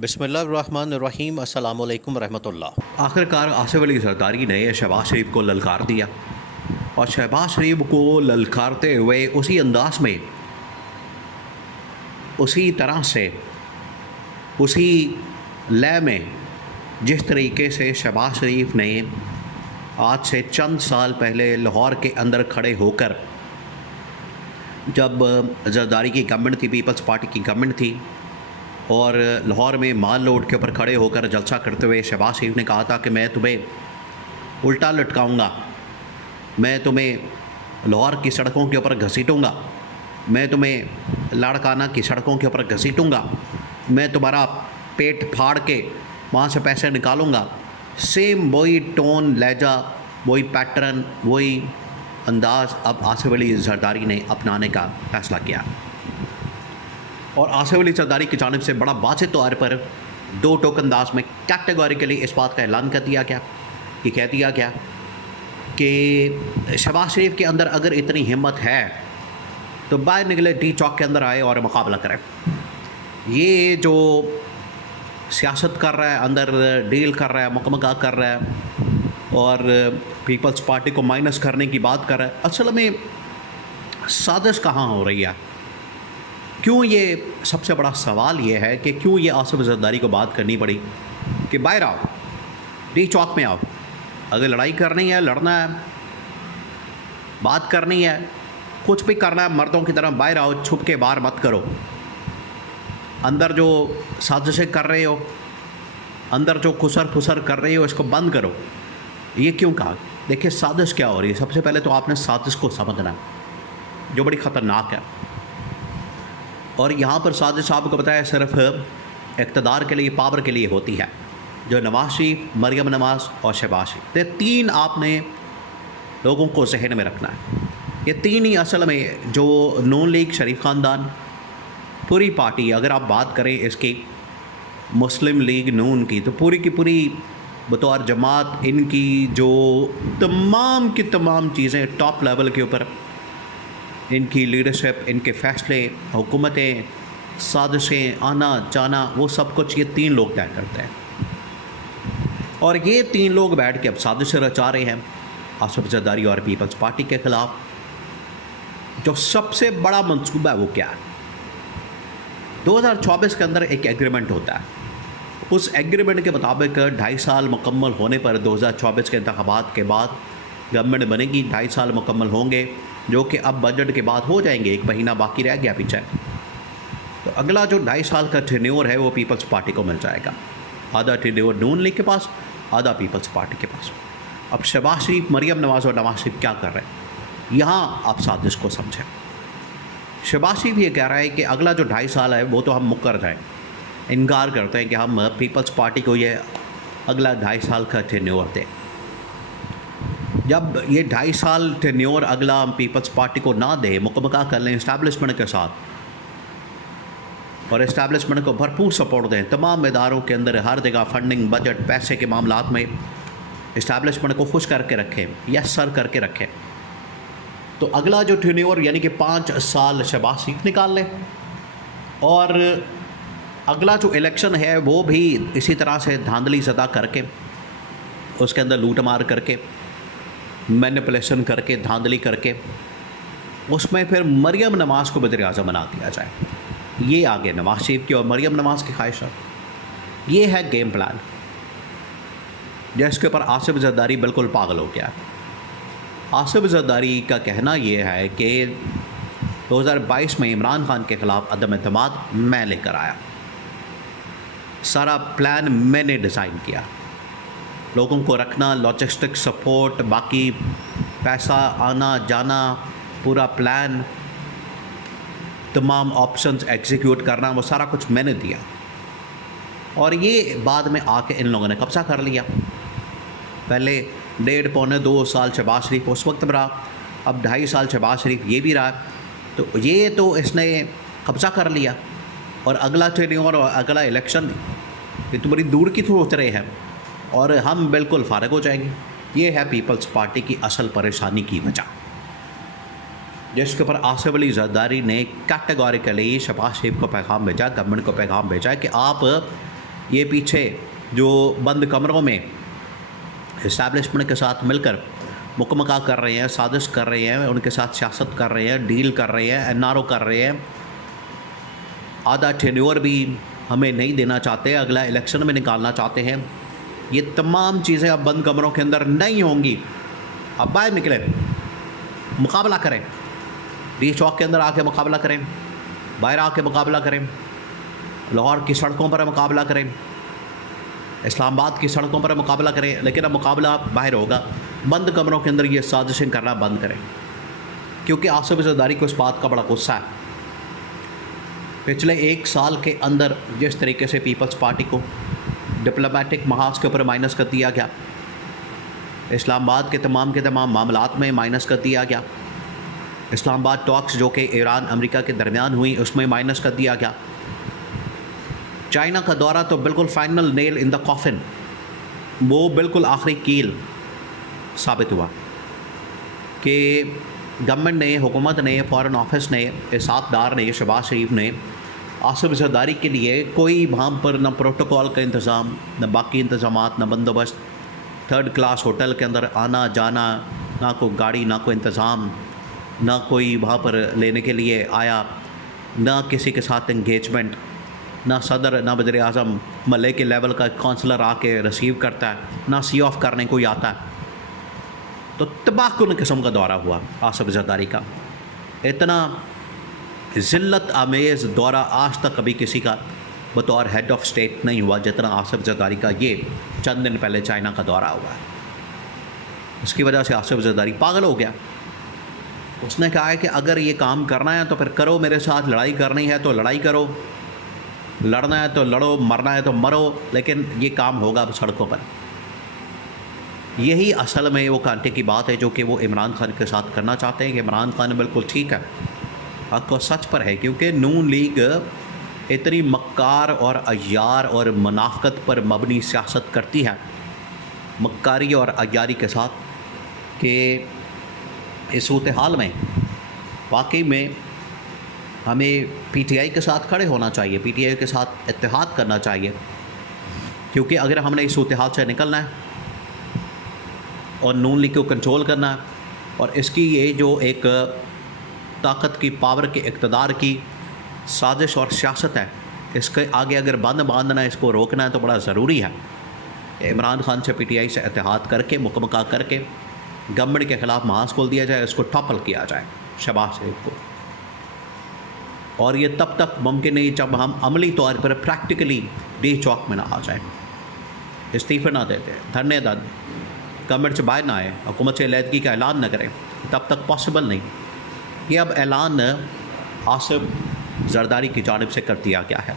बिस्मिल्लाहिर्रहमानिर्रहीम अस्सलामु अलैकुम रहमतुल्लाह। आखिरकार आसिफ अली जरदारी ने शहबाज शरीफ को ललकार दिया और शहबाज शरीफ को ललकारते हुए उसी अंदाज में, उसी तरह से, उसी लय में जिस तरीके से शहबाज शरीफ ने आज से चंद साल पहले लाहौर के अंदर खड़े होकर, जब जरदारी की गवर्नमेंट थी, पीपल्स पार्टी की गवर्नमेंट थी, और लाहौर में माल रोड के ऊपर खड़े होकर जलसा करते हुए शहबाज शरीफ ने कहा था कि मैं तुम्हें उल्टा लटकाऊंगा, मैं तुम्हें लाहौर की सड़कों के ऊपर घसीटूंगा, मैं तुम्हें लाड़काना की सड़कों के ऊपर घसीटूंगा, मैं तुम्हारा पेट फाड़ के वहाँ से पैसे निकालूंगा। सेम वही टोन, लहजा, वही पैटर्न, वही अंदाज़ अब आसिफ अली जरदारी ने अपनाने का फ़ैसला किया। और आसिफ अली जरदारी की जानिब से बड़ा वाज़ेह तौर पर दो टोक अंदाज में कैटेगोरिकली इस बात का ऐलान कर दिया गया कि कह दिया गया कि शहबाज शरीफ के अंदर अगर इतनी हिम्मत है तो बाहर निकले, टी चौक के अंदर आए और मुकाबला करें। ये जो सियासत कर रहा है, अंदर डील कर रहा है, मुकमका कर रहा है और पीपल्स पार्टी को माइनस करने की बात कर रहा है, असल में साजिश कहाँ हो रही है? क्यों? ये सबसे बड़ा सवाल ये है कि क्यों ये आसिफ जरदारी को बात करनी पड़ी कि बाहर आओ, डी चौक में आओ, अगर लड़ाई करनी है, लड़ना है, बात करनी है, कुछ भी करना है, मर्दों की तरह बाहर आओ, छुप के बाहर मत करो। अंदर जो साजिशें कर रहे हो, अंदर जो खुसर फुसर कर रहे हो, इसको बंद करो। ये क्यों कहा? देखिए साजिश क्या हो रही है। सबसे पहले तो आपने साजिश को समझना है जो बड़ी ख़तरनाक है। और यहाँ पर साजिश आपको पता है सिर्फ इक़्तिदार के लिए, पावर के लिए होती है। जो नवाज शरीफ, मरियम नवाज और शहबाज शरीफ, ये तीन आपने लोगों को जहन में रखना है। ये तीन ही असल में जो नून लीग, शरीफ ख़ानदान, पूरी पार्टी, अगर आप बात करें इसकी मुस्लिम लीग नून की, तो पूरी की पूरी बतौर जमात इनकी जो तमाम की तमाम चीज़ें टॉप लेवल के ऊपर, इनकी लीडरशिप, इनके फ़ैसले, हुकूमतें, साजिशें, आना जाना, वो सब कुछ ये तीन लोग तय करते हैं। और ये तीन लोग बैठ के अब साजिशें रचा रहे हैं आसिफ जरदारी और पीपल्स पार्टी के ख़िलाफ़। जो सबसे बड़ा मंसूबा है वो क्या है? 2024 के अंदर एक एग्रीमेंट होता है। उस एग्रीमेंट के मुताबिक 2.5 साल मुकम्मल होने पर 2024 के इंतखाबात के बाद गवर्नमेंट बनेगी। 2.5 साल मुकम्मल होंगे जो कि अब बजट के बाद हो जाएंगे, 1 महीना बाकी रह गया पीछे। तो अगला जो 2.5 साल का टेन्योर है वो पीपल्स पार्टी को मिल जाएगा। आधा टेन्योर नून लीग के पास, आधा पीपल्स पार्टी के पास। अब शहबाज शरीफ, मरियम नवाज और नवाज शरीफ क्या कर रहे हैं, यहाँ आप साजिश को समझें। शहबाज शरीफ ये कह रहा है कि अगला जो 2.5 साल है वो तो हम मुकर जाएँ, इनकार करते हैं कि हम पीपल्स पार्टी को ये अगला 2.5 साल का टेन्योर दें। जब ये 2.5 साल टेन्योर अगला पीपल्स पार्टी को ना दे, मुकम्मल कर लें इस्टेब्लिशमेंट के साथ, और इस्टेब्लिशमेंट को भरपूर सपोर्ट दें तमाम इदारों के अंदर, हर जगह फंडिंग, बजट, पैसे के मामलात में इस्टेब्लिशमेंट को खुश करके रखें, यस सर करके रखें, तो अगला जो टेन्योर यानी कि 5 साल शहबाज शरीफ निकाल लें। और अगला जो इलेक्शन है वो भी इसी तरह से धांधली ज़दा करके, उसके अंदर लूट मार करके, मैनिपुलेशन करके, धांधली करके, उसमें फिर मरियम नवाज़ को वज़ीर आज़म बना दिया जाए। ये आगे नवाज शरीफ की और मरियम नवाज़ की ख्वाहिश है। ये है गेम प्लान, जिसके ऊपर आसिफ जरदारी बिल्कुल पागल हो गया। आसिफ जरदारी का कहना ये है कि 2022 में इमरान खान के ख़िलाफ़ अदम एतमाद मैं लेकर आया, सारा प्लान मैंने डिज़ाइन किया, लोगों को रखना, लॉजिस्टिक सपोर्ट, बाकी पैसा आना जाना, पूरा प्लान, तमाम ऑप्शंस एग्जीक्यूट करना, वो सारा कुछ मैंने दिया। और ये बाद में आके इन लोगों ने कब्ज़ा कर लिया। पहले 1.5-2 साल शहबाज शरीफ उस वक्त रहा, अब 2.5 साल शहबाज शरीफ ये भी रहा, तो ये तो इसने कब्ज़ा कर लिया। और अगला टेन्योर और अगला इलेक्शन ये तो बड़ी दूर की सोच रहे हैं और हम बिल्कुल फारिग हो जाएंगे। ये है पीपल्स पार्टी की असल परेशानी की वजह। जिसके ऊपर आसिफ अली जरदारी ने कैटेगोरिकली शहबाज शरीफ को पैगाम भेजा, गवर्नमेंट को पैगाम भेजा कि आप ये पीछे जो बंद कमरों में इस्टेब्लिशमेंट के साथ मिलकर मुकमका कर रहे हैं, साजिश कर रहे हैं, उनके साथ सियासत कर रहे हैं, डील कर रहे हैं, एनआरओ कर रहे हैं, आधा टेन्योर भी हमें नहीं देना चाहते, अगला इलेक्शन में निकालना चाहते हैं। ये तमाम चीज़ें अब बंद कमरों के अंदर नहीं होंगी। अब बाहर निकले, मुकाबला करें, डी चौक के अंदर आके मुकाबला करें, बाहर आके मुकाबला करें, लाहौर की सड़कों पर मुकाबला करें, इस्लामाबाद की सड़कों पर मुकाबला करें, लेकिन अब मुकाबला बाहर होगा। बंद कमरों के अंदर ये साजिशें करना बंद करें, क्योंकि आसिफ ज़रदारी को इस बात का बड़ा गुस्सा है। पिछले 1 साल के अंदर जिस तरीके से पीपल्स पार्टी को डिप्लोमेटिक महाज के ऊपर माइनस कर दिया गया, इस्लामाबाद के तमाम मामलात में माइनस कर दिया गया, इस्लामाबाद टॉक्स जो कि ईरान अमेरिका के दरमियान हुई उसमें माइनस कर दिया गया, चाइना का दौरा तो बिल्कुल final nail in the coffin, वो बिल्कुल आखिरी कील साबित हुआ कि गवर्नमेंट ने, हुकूमत ने, फॉरेन ऑफिस ने, इसाफदार ने, शहबाज शरीफ ने आसिफ ज़रदारी के लिए कोई वहाँ पर न प्रोटोकॉल का इंतज़ाम, न बाकी इंतज़ामात, न बंदोबस्त, 3rd क्लास होटल के अंदर आना जाना, ना कोई गाड़ी, ना कोई इंतज़ाम, ना कोई वहाँ पर लेने के लिए आया, ना किसी के साथ इंगेजमेंट, ना सदर, ना वज़ीर आज़म मले के लेवल का काउंसलर आके रिसीव करता है, ना सी ऑफ करने कोई आता है। तो तबाहकुन किस्म का दौरा हुआ आसिफ ज़रदारी का। इतना ज़िल्लत आमेज़ दौरा आज तक कभी किसी का बतौर हेड ऑफ स्टेट नहीं हुआ जितना आसिफ ज़रदारी का ये चंद दिन पहले चाइना का दौरा हुआ है। उसकी वजह से आसिफ ज़रदारी पागल हो गया। उसने कहा है कि अगर ये काम करना है तो फिर करो, मेरे साथ लड़ाई करनी है तो लड़ाई करो, लड़ना है तो लड़ो, मरना है तो मरो, लेकिन ये काम होगा सड़कों पर। यही असल में वो कांटे की बात है जो कि वो इमरान खान के साथ करना चाहते हैं कि इमरान खान बिल्कुल ठीक है, आपको सच पर है, क्योंकि नून लीग इतनी मक्कार और अय्यार और मुनाफ़क़त पर मबनी सियासत करती है, मक्कारी और अय्यारी के साथ, कि इस सूरत हाल में वाकई में हमें पीटीआई के साथ खड़े होना चाहिए, पीटीआई के साथ इत्तेहाद करना चाहिए, क्योंकि अगर हमने इस सूरत हाल से निकलना है और नून लीग को कंट्रोल करना है, और इसकी ये जो एक ताकत की, पावर के, इक़्तिदार की साजिश और सियासत है, इसके आगे अगर बंद बांधना है, इसको रोकना है, तो बड़ा ज़रूरी है इमरान खान से पीटीआई से इत्तेहाद करके, मुकम्मल करके गवर्नमेंट के ख़िलाफ़ महाज खोल दिया जाए, उसको टॉपल किया जाए शहबाज शरीफ को। और ये तब तक मुमकिन नहीं जब हम अमली तौर पर प्रैक्टिकली डी चौक में ना आ जाए, इस्तीफ़े ना देते, धरने दर्द, गवर्नमेंट से बाहर ना आए, हुकूमत से अलहदगी का ऐलान न करें, तब तक पॉसिबल नहीं। ये अब ऐलान आसिफ ज़रदारी की जानिब से कर दिया गया है।